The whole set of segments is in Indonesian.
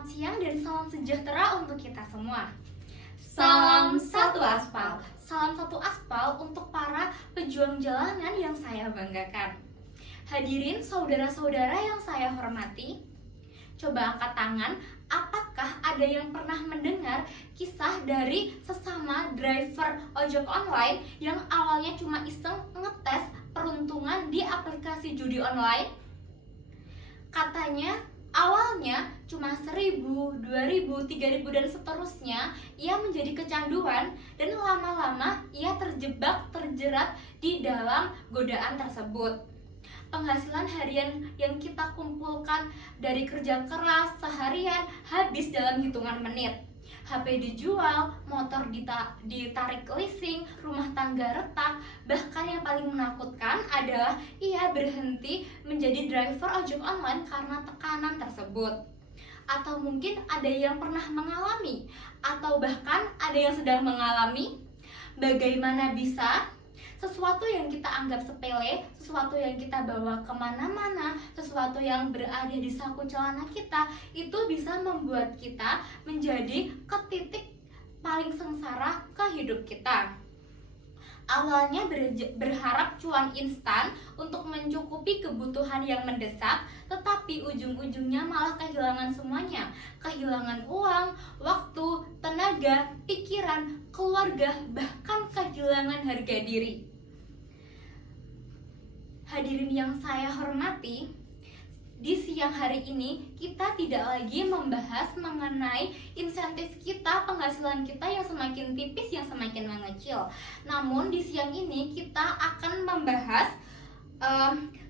Selamat siang dan salam sejahtera untuk kita semua. Salam satu aspal. Salam satu aspal untuk para pejuang jalanan yang saya banggakan. Hadirin saudara-saudara yang saya hormati, coba angkat tangan, apakah ada yang pernah mendengar kisah dari sesama driver ojek online yang awalnya cuma iseng ngetes peruntungan di aplikasi judi online? Katanya awalnya cuma 1.000, 2.000, 3.000 dan seterusnya. Ia menjadi kecanduan dan lama-lama ia terjerat di dalam godaan tersebut. Penghasilan harian yang kita kumpulkan dari kerja keras seharian habis dalam hitungan menit. HP dijual, motor ditarik leasing, rumah tangga retak. Bahkan yang paling menakutkan adalah ia berhenti menjadi driver ojek online karena tekanan tersebut. Atau mungkin ada yang pernah mengalami, atau bahkan ada yang sedang mengalami. Bagaimana bisa sesuatu yang kita anggap sepele, sesuatu yang kita bawa kemana-mana, sesuatu yang berada di saku celana kita, itu bisa membuat kita menjadi ke titik paling sengsara ke hidup kita. Awalnya berharap cuan instan untuk mencukupi kebutuhan yang mendesak, tetapi ujung-ujungnya malah kehilangan semuanya. Kehilangan uang, waktu, tenaga, pikiran, keluarga, bahkan kehilangan harga diri. Hadirin yang saya hormati, di siang hari ini kita tidak lagi membahas mengenai insentif kita, penghasilan kita yang semakin tipis, yang semakin mengecil. Namun di siang ini kita akan membahas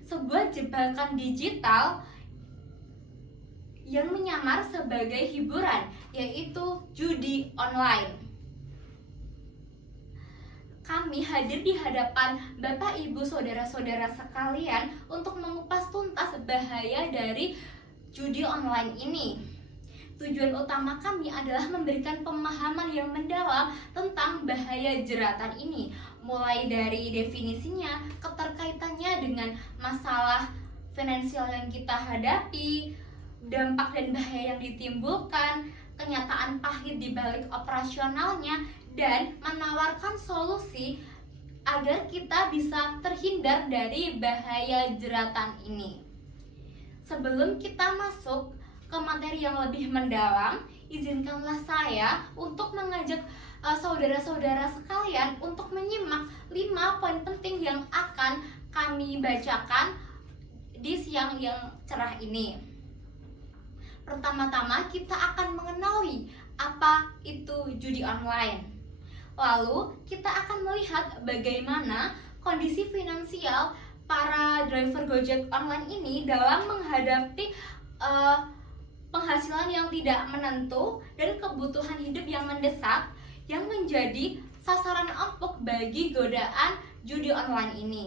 sebuah jebakan digital yang menyamar sebagai hiburan, yaitu judi online. Kami hadir di hadapan Bapak, Ibu, Saudara-saudara sekalian untuk mengupas tuntas bahaya dari judi online ini. Tujuan utama kami adalah memberikan pemahaman yang mendalam tentang bahaya jeratan ini, mulai dari definisinya, keterkaitannya dengan masalah finansial yang kita hadapi, dampak dan bahaya yang ditimbulkan, kenyataan pahit di balik operasionalnya, dan menawarkan solusi agar kita bisa terhindar dari bahaya jeratan ini. Sebelum kita masuk ke materi yang lebih mendalam, izinkanlah saya untuk mengajak saudara-saudara sekalian untuk menyimak 5 poin penting yang akan kami bacakan di siang yang cerah ini. Pertama-tama kita akan mengenali apa itu judi online. Lalu kita akan melihat bagaimana kondisi finansial para driver Gojek online ini dalam menghadapi penghasilan yang tidak menentu dan kebutuhan hidup yang mendesak yang menjadi sasaran empuk bagi godaan judi online ini.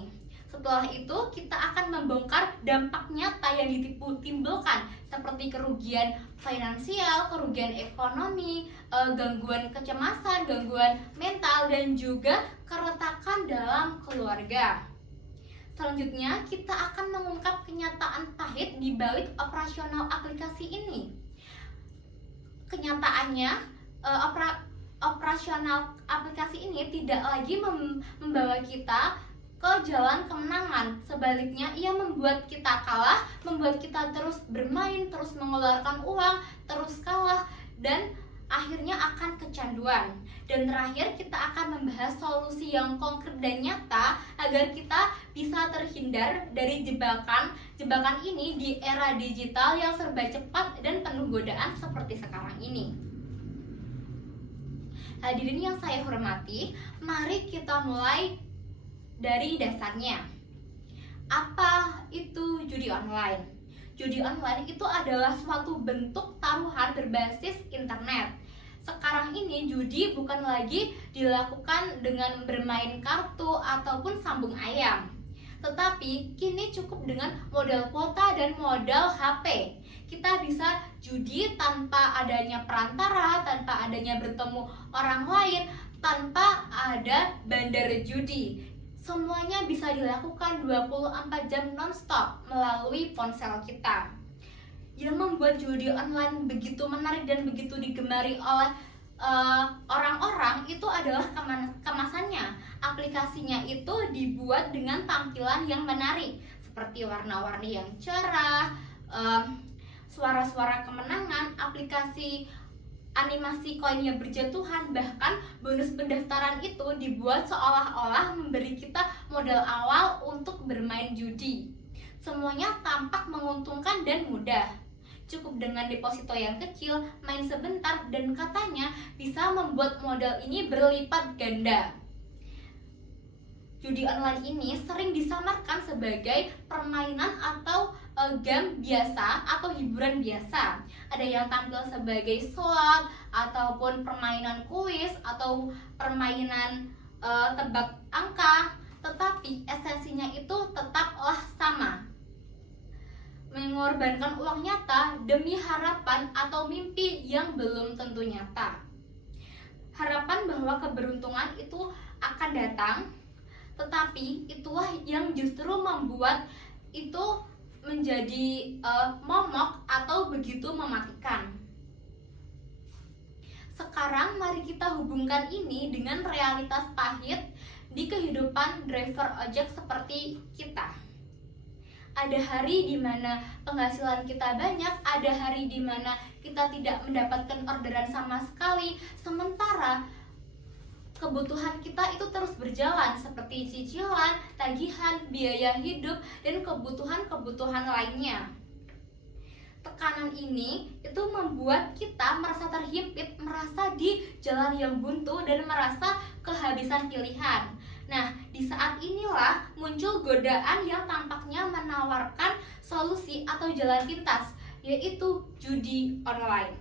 Setelah itu kita akan membongkar dampak nyata yang ditimbulkan seperti kerugian finansial, kerugian ekonomi, gangguan kecemasan, gangguan mental, dan juga keretakan dalam keluarga. Selanjutnya kita akan mengungkap kenyataan pahit di balik operasional aplikasi ini. Kenyataannya operasional aplikasi ini tidak lagi membawa kita ke jalan kemenangan. Sebaliknya, ia membuat kita kalah, membuat kita terus bermain, terus mengeluarkan uang, terus kalah, dan akhirnya akan kecanduan. Dan terakhir, kita akan membahas solusi yang konkret dan nyata agar kita bisa terhindar dari jebakan ini di era digital yang serba cepat dan penuh godaan seperti sekarang ini. Hadirin yang saya hormati, mari kita mulai dari dasarnya. Apa itu judi online? Judi online itu adalah suatu bentuk taruhan berbasis internet. Sekarang ini judi bukan lagi dilakukan dengan bermain kartu ataupun sambung ayam, tetapi kini cukup dengan modal kuota dan modal HP. Kita bisa judi tanpa adanya perantara, tanpa adanya bertemu orang lain, tanpa ada bandar judi. Semuanya bisa dilakukan 24 jam non-stop melalui ponsel kita. yang membuat judi online begitu menarik dan begitu digemari oleh orang-orang itu adalah kemasannya. Aplikasinya itu dibuat dengan tampilan yang menarik, seperti warna-warni yang cerah, suara-suara kemenangan, aplikasi animasi koin yang berjatuhan, bahkan bonus pendaftaran itu dibuat seolah-olah memberi kita modal awal untuk bermain judi. Semuanya tampak menguntungkan dan mudah. Cukup dengan deposito yang kecil, main sebentar, dan katanya bisa membuat modal ini berlipat ganda. Judi online ini sering disamarkan sebagai permainan atau game biasa atau hiburan biasa. Ada yang tampil sebagai slot ataupun permainan kuis atau permainan tebak angka, tetapi esensinya itu tetaplah sama. Mengorbankan uang nyata demi harapan atau mimpi yang belum tentu nyata. Harapan bahwa keberuntungan itu akan datang, tetapi itulah yang justru membuat itu menjadi momok atau begitu mematikan. Sekarang mari kita hubungkan ini dengan realitas pahit di kehidupan driver ojek seperti kita. Ada hari di mana penghasilan kita banyak, ada hari di mana kita tidak mendapatkan orderan sama sekali, sementara kebutuhan kita itu terus berjalan seperti cicilan, tagihan, biaya hidup, dan kebutuhan-kebutuhan lainnya. Tekanan ini itu membuat kita merasa terhimpit, merasa di jalan yang buntu, dan merasa kehabisan pilihan. Nah, di saat inilah muncul godaan yang tampaknya menawarkan solusi atau jalan pintas, yaitu judi online.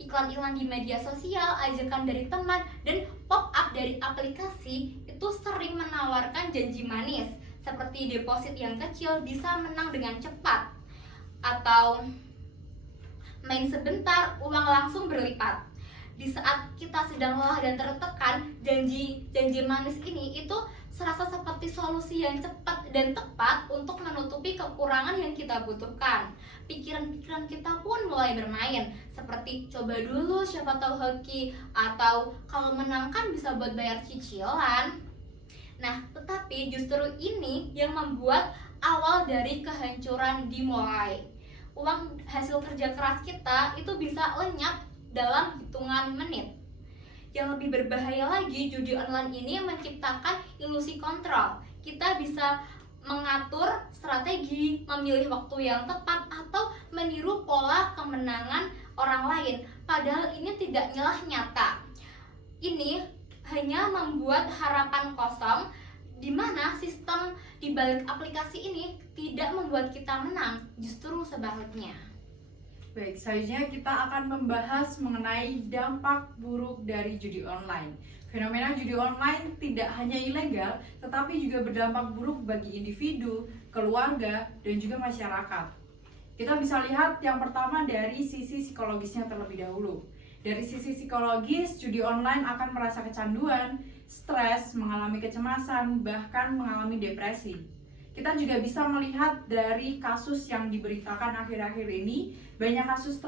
Iklan-iklan di media sosial, ajakan dari teman, dan pop-up dari aplikasi itu sering menawarkan janji manis, seperti deposit yang kecil bisa menang dengan cepat, atau main sebentar, uang langsung berlipat. Di saat kita sedang lelah dan tertekan, janji manis ini itu serasa seperti solusi yang cepat dan tepat untuk menutupi kekurangan yang kita butuhkan. Pikiran-pikiran kita pun mulai bermain, seperti coba dulu siapa tahu hoki, atau kalau menang kan bisa buat bayar cicilan. Nah, tetapi justru ini yang membuat awal dari kehancuran dimulai. Uang hasil kerja keras kita itu bisa lenyap dalam hitungan menit. Yang lebih berbahaya lagi, judi online ini menciptakan ilusi kontrol. Kita bisa mengatur strategi, memilih waktu yang tepat, atau meniru pola kemenangan orang lain. Padahal ini tidak nyata. Ini hanya membuat harapan kosong, di mana sistem di balik aplikasi ini tidak membuat kita menang, justru sebaliknya. Baik, selanjutnya kita akan membahas mengenai dampak buruk dari judi online. Fenomena judi online tidak hanya ilegal, tetapi juga berdampak buruk bagi individu, keluarga, dan juga masyarakat. Kita bisa lihat yang pertama dari sisi psikologisnya terlebih dahulu. Dari sisi psikologis, judi online akan merasa kecanduan, stres, mengalami kecemasan, bahkan mengalami depresi. Kita juga bisa melihat dari kasus yang diberitakan akhir-akhir ini, banyak kasus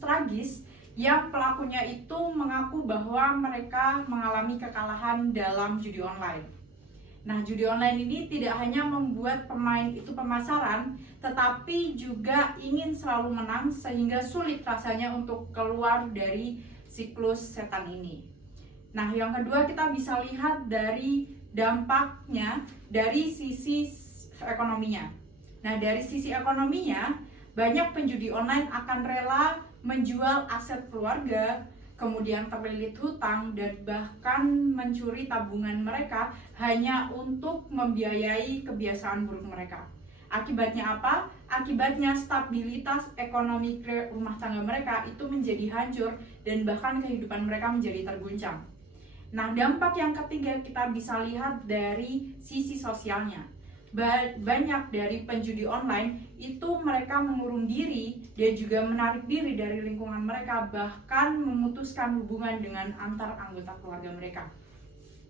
tragis yang pelakunya itu mengaku bahwa mereka mengalami kekalahan dalam judi online. Nah, judi online ini tidak hanya membuat pemain itu pemasaran, tetapi juga ingin selalu menang sehingga sulit rasanya untuk keluar dari siklus setan ini. Nah, yang kedua kita bisa lihat dari dampaknya dari sisi ekonominya. Nah, dari sisi ekonominya, banyak penjudi online akan rela menjual aset keluarga, kemudian terlilit hutang, dan bahkan mencuri tabungan mereka hanya untuk membiayai kebiasaan buruk mereka. Akibatnya apa? Akibatnya stabilitas ekonomi rumah tangga mereka itu menjadi hancur dan bahkan kehidupan mereka menjadi terguncang. Nah, dampak yang ketiga kita bisa lihat dari sisi sosialnya. Banyak dari penjudi online itu mereka mengurung diri dan juga menarik diri dari lingkungan mereka, bahkan memutuskan hubungan dengan antar anggota keluarga mereka.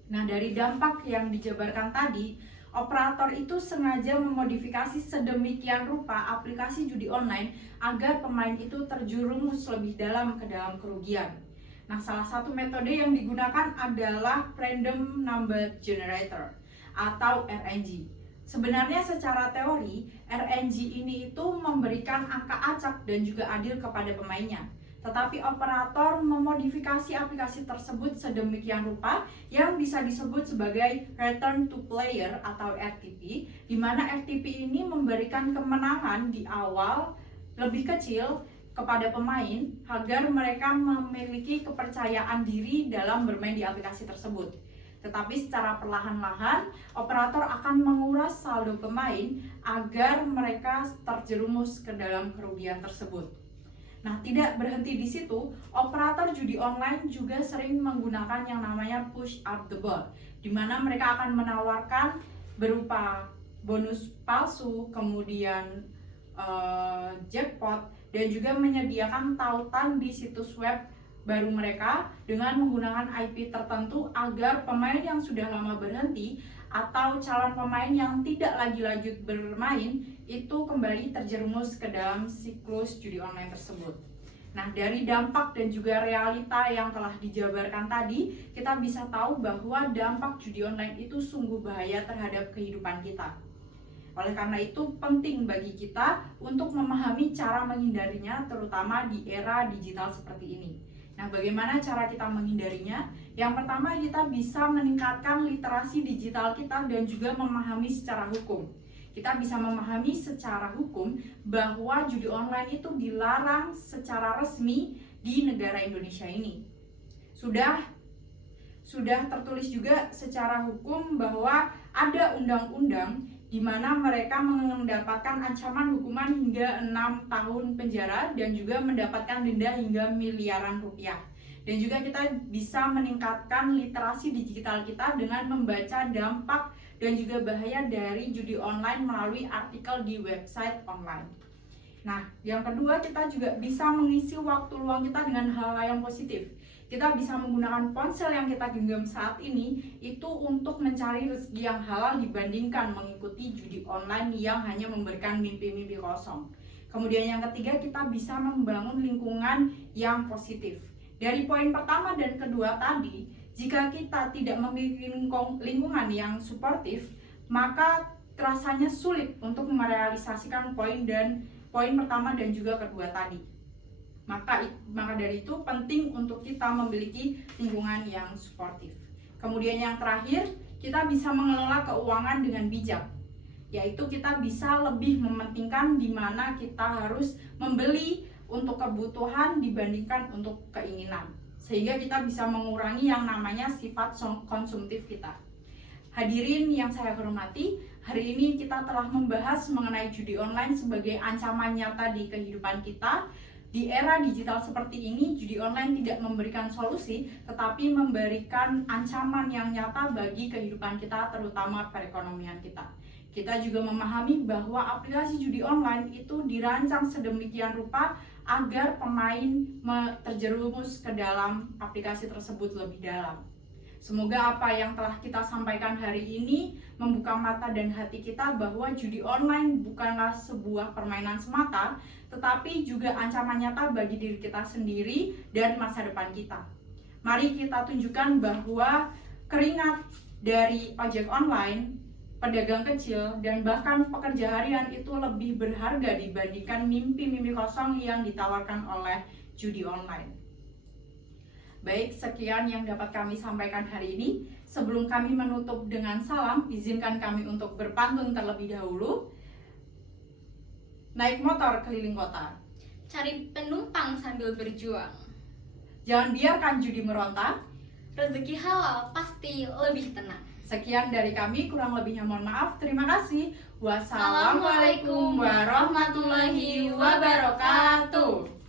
Nah, dari dampak yang dijabarkan tadi, Operator itu sengaja memodifikasi sedemikian rupa aplikasi judi online agar pemain itu terjerumus lebih dalam ke dalam kerugian. Nah, salah satu metode yang digunakan adalah Random Number Generator atau RNG. Sebenarnya secara teori, RNG ini itu memberikan angka acak dan juga adil kepada pemainnya. Tetapi operator memodifikasi aplikasi tersebut sedemikian rupa yang bisa disebut sebagai Return to Player atau RTP, di mana RTP ini memberikan kemenangan di awal lebih kecil kepada pemain agar mereka memiliki kepercayaan diri dalam bermain di aplikasi tersebut. Tetapi secara perlahan-lahan, operator akan menguras saldo pemain agar mereka terjerumus ke dalam kerugian tersebut. Nah, tidak berhenti di situ, operator judi online juga sering menggunakan yang namanya push up the board, di mana mereka akan menawarkan berupa bonus palsu, kemudian jackpot, dan juga menyediakan tautan di situs web baru mereka dengan menggunakan IP tertentu agar pemain yang sudah lama berhenti atau calon pemain yang tidak lagi lanjut bermain itu kembali terjerumus ke dalam siklus judi online tersebut. Nah, dari dampak dan juga realita yang telah dijabarkan tadi, kita bisa tahu bahwa dampak judi online itu sungguh bahaya terhadap kehidupan kita. Oleh karena itu, penting bagi kita untuk memahami cara menghindarinya, terutama di era digital seperti ini. Nah, bagaimana cara kita menghindarinya? Yang pertama, kita bisa meningkatkan literasi digital kita dan juga memahami secara hukum. Kita bisa memahami secara hukum bahwa judi online itu dilarang secara resmi di negara Indonesia ini. Sudah tertulis juga secara hukum bahwa ada undang-undang di mana mereka mendapatkan ancaman hukuman hingga 6 tahun penjara dan juga mendapatkan denda hingga miliaran rupiah. Dan juga kita bisa meningkatkan literasi digital kita dengan membaca dampak dan juga bahaya dari judi online melalui artikel di website online. Nah, yang kedua, kita juga bisa mengisi waktu luang kita dengan hal-hal yang positif. Kita bisa menggunakan ponsel yang kita genggam saat ini itu untuk mencari rezeki yang halal dibandingkan mengikuti judi online yang hanya memberikan mimpi-mimpi kosong. Kemudian yang ketiga, kita bisa membangun lingkungan yang positif. Dari poin pertama dan kedua tadi, jika kita tidak memiliki lingkungan yang suportif, maka rasanya sulit untuk merealisasikan poin pertama dan juga kedua tadi. Maka dari itu penting untuk kita memiliki lingkungan yang suportif. Kemudian yang terakhir, kita bisa mengelola keuangan dengan bijak, yaitu kita bisa lebih mementingkan di mana kita harus membeli untuk kebutuhan dibandingkan untuk keinginan, sehingga kita bisa mengurangi yang namanya sifat konsumtif kita. Hadirin yang saya hormati, hari ini kita telah membahas mengenai judi online sebagai ancaman nyata di kehidupan kita. Di era digital seperti ini, judi online tidak memberikan solusi, tetapi memberikan ancaman yang nyata bagi kehidupan kita, terutama perekonomian kita. Kita juga memahami bahwa aplikasi judi online itu dirancang sedemikian rupa agar pemain terjerumus ke dalam aplikasi tersebut lebih dalam. Semoga apa yang telah kita sampaikan hari ini membuka mata dan hati kita bahwa judi online bukanlah sebuah permainan semata, tetapi juga ancaman nyata bagi diri kita sendiri dan masa depan kita. Mari kita tunjukkan bahwa keringat dari ojek online, pedagang kecil, dan bahkan pekerja harian itu lebih berharga dibandingkan mimpi-mimpi kosong yang ditawarkan oleh judi online. Baik, sekian yang dapat kami sampaikan hari ini. Sebelum kami menutup dengan salam, izinkan kami untuk berpantun terlebih dahulu. Naik motor keliling kota, Cari penumpang sambil berjuang. jangan biarkan judi meronta. Rezeki halal pasti lebih tenang. Sekian dari kami, kurang lebihnya mohon maaf. Terima kasih. Wassalamualaikum warahmatullahi wabarakatuh.